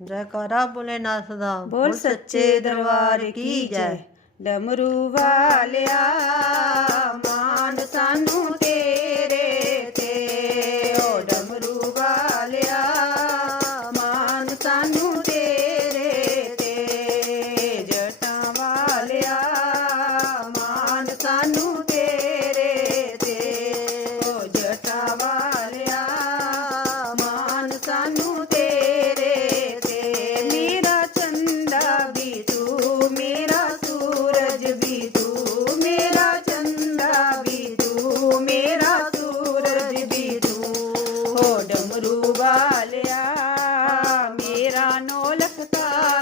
जयकारा भोलेनाथ दा बोल सच्चे दरबार की जय। डमरू वालिया मान सानू तेरे ते, ओ डमरू वालिया मान सानू तेरे ते, जटा वालिया मान सानू तेरे ते, ओ जटा वालिया मान सानू तेरे ते। मेरा चंदा भी तू, मेरा सूरज भी तू, मेरा चंदा भी तू, मेरा सूरज भी तू, ओ डमरू वालिया मेरा नौलख तारा